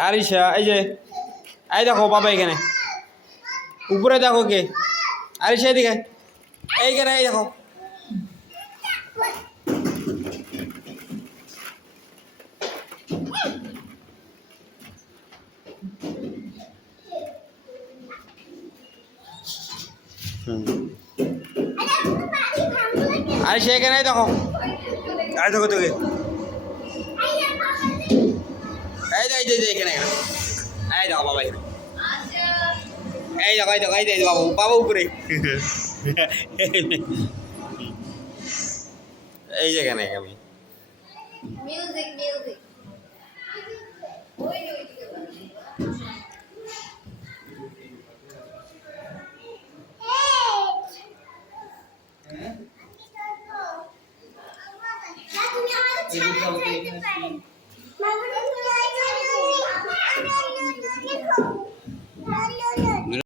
আরিশা এই যে এই দেখো বাবা এখানে উপরে দেখো কে আরিশা এদিকে এইখানে এই দেখো আরিশা এখানে এই দেখো এই দেখো তোকে এই যে এখানে এই দেখো বাবা এখানে এই দেখো এই দেখো বাবু বাবা উপরে এই যেখানে আমি মিউজিক মিউজিক ওই তুমি আমাদের ছাড়া যেতে পারেন